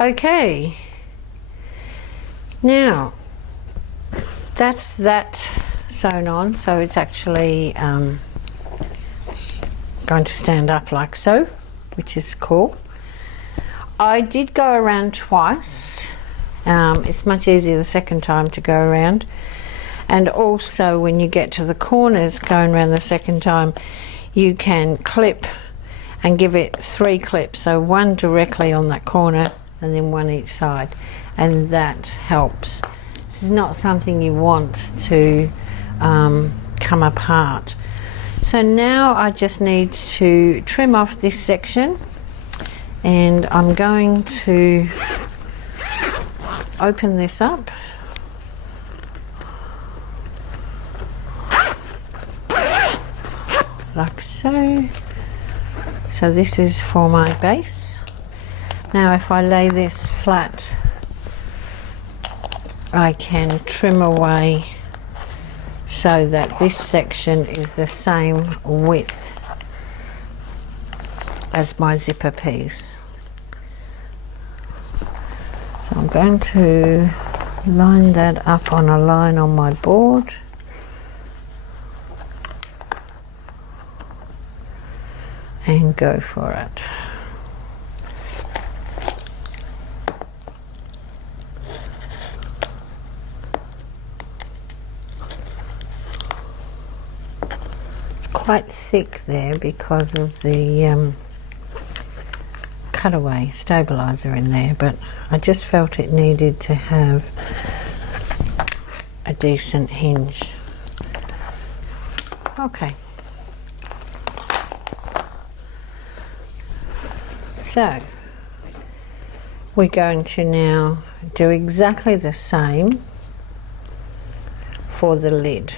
Okay, now that's that sewn on, so it's actually going to stand up like so, which is cool. I did go around twice. It's much easier the second time to go around, and also when you get to the corners going around the second time, you can clip and give it 3 clips, so 1 directly on that corner and then 1 each side, and that helps. This is not something you want to come apart. So now I just need to trim off this section, and I'm going to open this up. Like so. So this is for my base. Now if I lay this flat, I can trim away so that this section is the same width as my zipper piece. So I'm going to line that up on a line on my board. And go for it. It's quite thick there because of the cutaway stabilizer in there, but I just felt it needed to have a decent hinge. Okay. So we're going to now do exactly the same for the lid.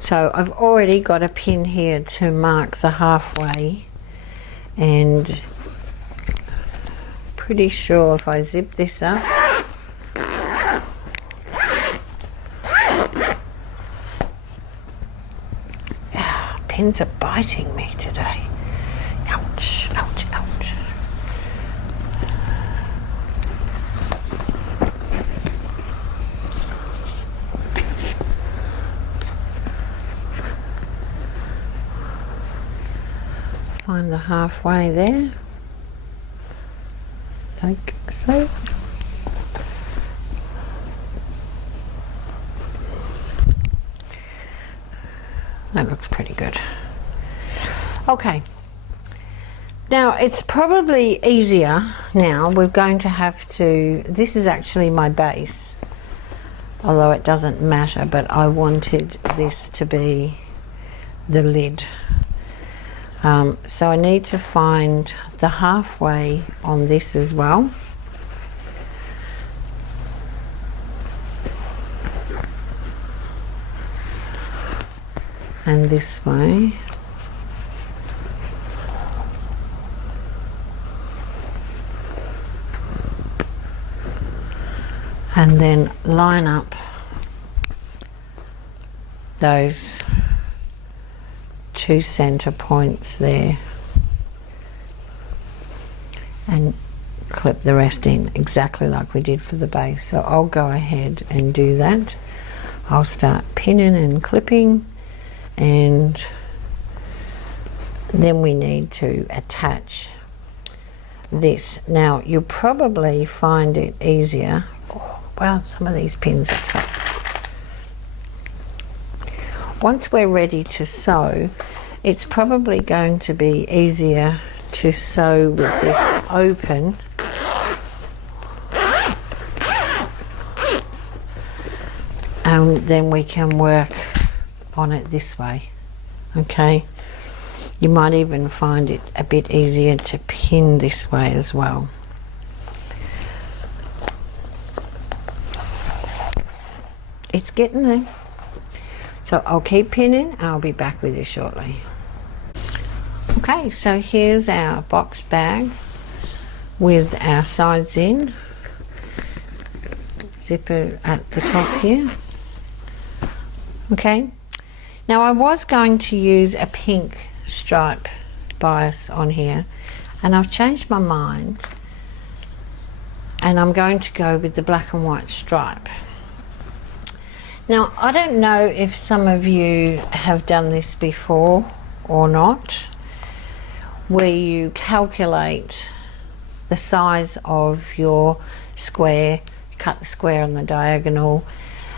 So I've already got a pin here to mark the halfway, and pretty sure if I zip this up, pins are biting me today. Ouch, ouch, ouch. Find the halfway there, like so. That looks pretty good. Okay. Now it's probably easier now. We're going to have to, this is actually my base, although it doesn't matter, but I wanted this to be the lid. So I need to find the halfway on this as well. And this way. And then line up those 2 center points there and clip the rest in exactly like we did for the base. So I'll go ahead and do that. I'll start pinning and clipping, and then we need to attach this. Now you'll probably find it easier. Oh, wow, some of these pins are tough. Once we're ready to sew, it's probably going to be easier to sew with this open and then we can work on it this way. Okay, you might even find it a bit easier to pin this way as well. It's getting there. So I'll keep pinning and I'll be back with you shortly. Okay, so here's our box bag with our sides in. Zipper at the top here. Okay, now I was going to use a pink stripe bias on here, and I've changed my mind and I'm going to go with the black and white stripe. Now, I don't know if some of you have done this before or not, where you calculate the size of your square, cut the square on the diagonal,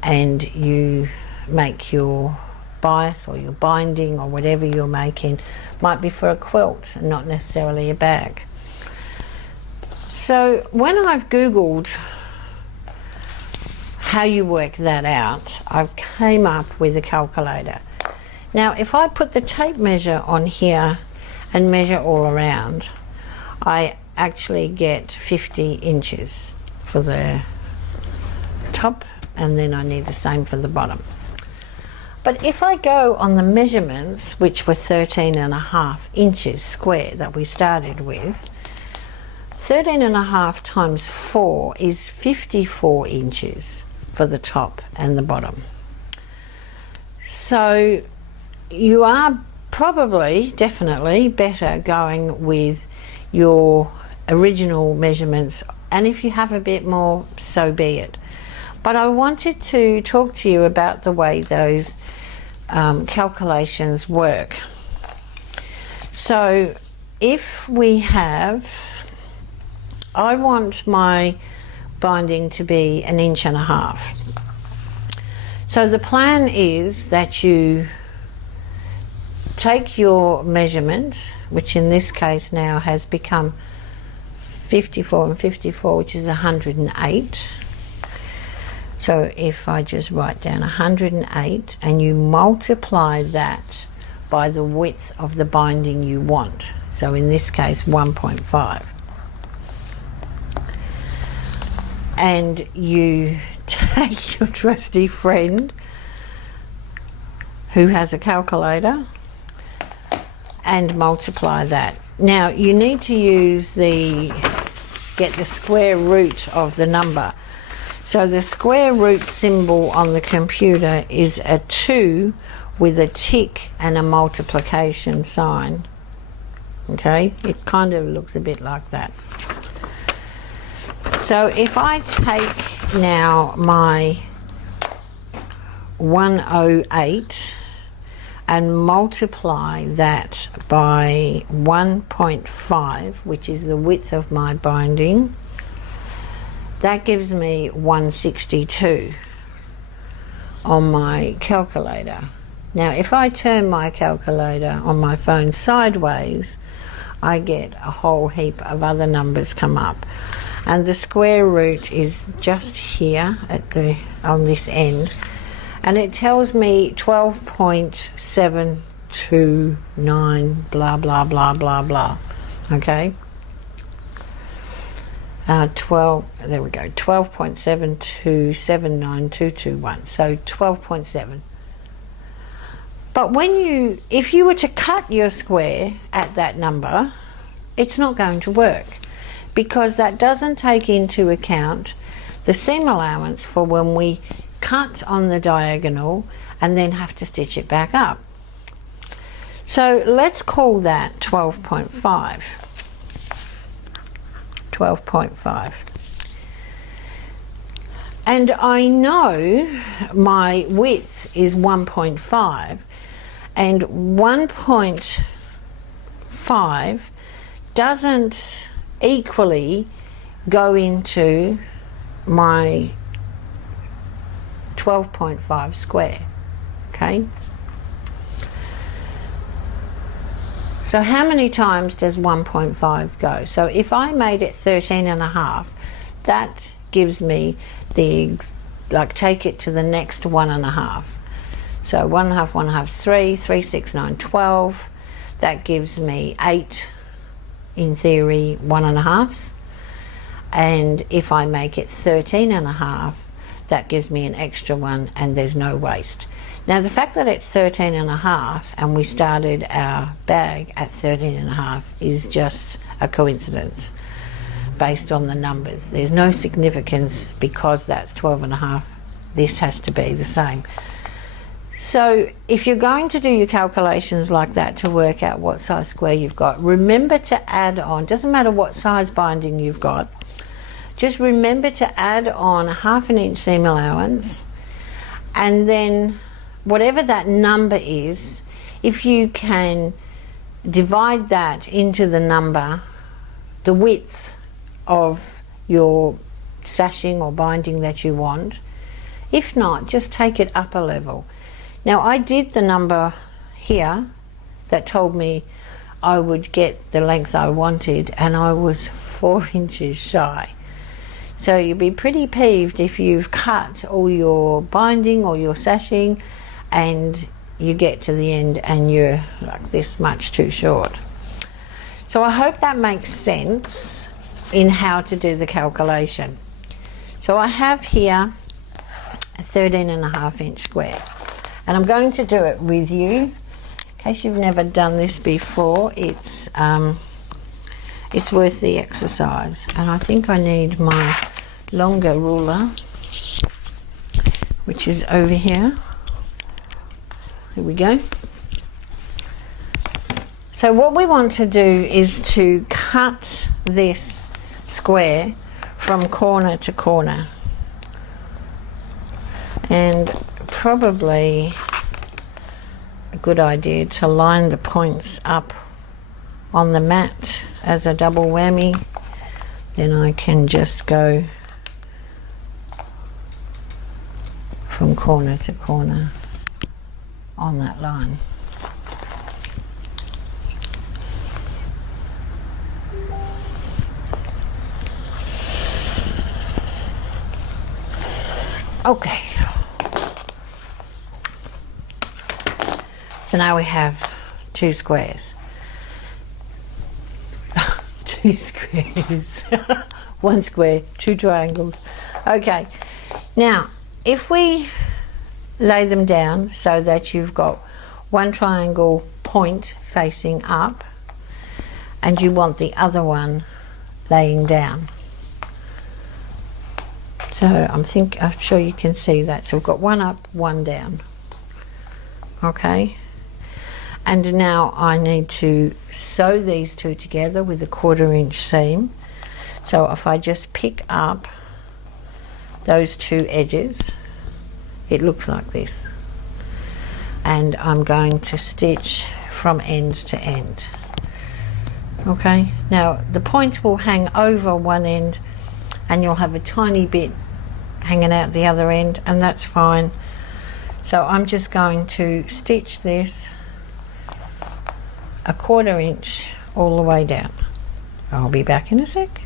and you make your bias or your binding or whatever you're making. Might be for a quilt and not necessarily a bag. So when I've Googled how you work that out, I came up with a calculator. Now, if I put the tape measure on here and measure all around, I actually get 50 inches for the top, and then I need the same for the bottom. But if I go on the measurements, which were 13.5 inches square that we started with, 13.5 times 4 is 54 inches for the top and the bottom. So you are probably, definitely better going with your original measurements, and if you have a bit more, so be it. But I wanted to talk to you about the way those calculations work. So if we have, I want my binding to be 1.5 inches. So the plan is that you take your measurement, which in this case now has become 54 and 54, which is 108. So if I just write down 108 and you multiply that by the width of the binding you want, so in this case 1.5, and you take your trusty friend who has a calculator and multiply that. Now you need to use get the square root of the number. So the square root symbol on the computer is a 2 with a tick and a multiplication sign. Okay, it kind of looks a bit like that. So if I take now my 108 and multiply that by 1.5, which is the width of my binding, that gives me 162 on my calculator. Now if I turn my calculator on my phone sideways, I get a whole heap of other numbers come up, and the square root is just here on this end, and it tells me 12.729 blah blah blah blah blah. Okay, 12, there we go, 12.7279221, so 12.7. But if you were to cut your square at that number, it's not going to work, because that doesn't take into account the seam allowance for when we cut on the diagonal and then have to stitch it back up. So let's call that 12.5. 12.5. And I know my width is 1.5, and 1.5 doesn't equally go into my 12.5 square. Okay, so how many times does 1.5 go? So if I made it 13.5, that gives me take it to the next 1.5. So 1.5, 1.5, 3, 3, 6, 9, 12. That gives me 8, in theory, 1.5s. And if I make it 13.5, that gives me an extra one, and there's no waste. Now the fact that it's 13.5 and we started our bag at 13.5 is just a coincidence based on the numbers. There's no significance because that's 12.5. This has to be the same. So if you're going to do your calculations like that to work out what size square you've got, remember to add on, doesn't matter what size binding you've got, just remember to add on 1/2 inch seam allowance, and then whatever that number is, if you can divide that into the number, the width of your sashing or binding that you want. If not, just take it up a level. Now I did the number here that told me I would get the length I wanted, and I was 4 inches shy. So you'll be pretty peeved if you've cut all your binding or your sashing and you get to the end and you're like this much too short. So I hope that makes sense in how to do the calculation. So I have here a 13.5 inch square, and I'm going to do it with you. In case you've never done this before, it's worth the exercise. And I think I need my longer ruler, which is over here. Here we go. So what we want to do is to cut this square from corner to corner, and probably a good idea to line the points up on the mat as a double whammy. Then I can just go from corner to corner on that line. Okay, so now we have 2 squares. 2 squares. 1 square, 2 triangles. Okay, now if we lay them down so that you've got 1 triangle point facing up and you want the other one laying down. So I'm sure you can see that. So we've got 1 up, 1 down. Okay. And now I need to sew these 2 together with a 1/4 inch seam. So if I just pick up those 2 edges, it looks like this. And I'm going to stitch from end to end. Okay. Now the point will hang over one end and you'll have a tiny bit hanging out the other end, and that's fine. So I'm just going to stitch this a 1/4 inch all the way down. I'll be back in a sec.